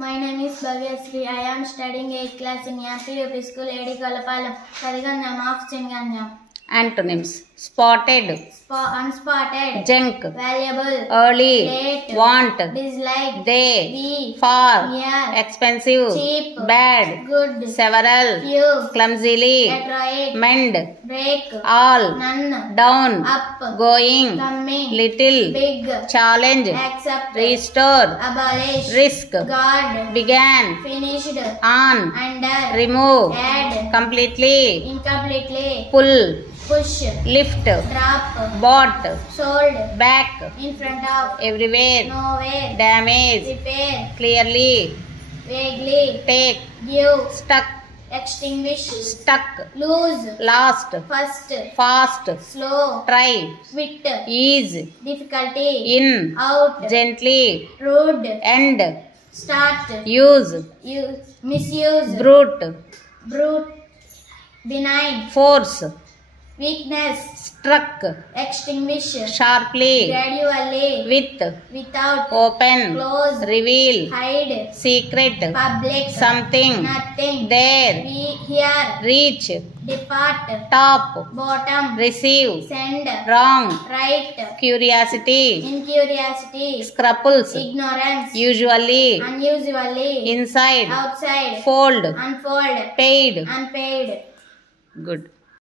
My name is Bhavyasri. I am studying 8th class in Yapi School, Edikalapalam, Kariganyam of Chinganjam. Antonyms: spotted, unspotted, junk, valuable, early, late, want, dislike, they, be, far, near, expensive, cheap, bad, good, several, few, clumsily, adroit, mend, break, all, none, down, up, going, coming, little, big, challenge, accept, restore, abolish, risk, guard, began, finished, on, under, remove, add, completely, incompletely, pull, push, lift, drop, bought, sold, back, in front of, everywhere, nowhere, damage, repair, clearly, vaguely, take, give, stuck, extinguish, stuck, lose, last, first, fast, slow, try, quit, ease, difficulty, in, out, gently, rude, end, start, use, misuse, brute, benign, force, weakness, struck, extinguish, sharply, gradually, with, without, open, close, reveal, hide, secret, public, something, nothing, there, here, reach, depart, top, bottom, receive, send, wrong, right, curiosity, incuriosity, scruples, ignorance, usually, unusually, inside, outside, fold, unfold, paid. unpaid. Good.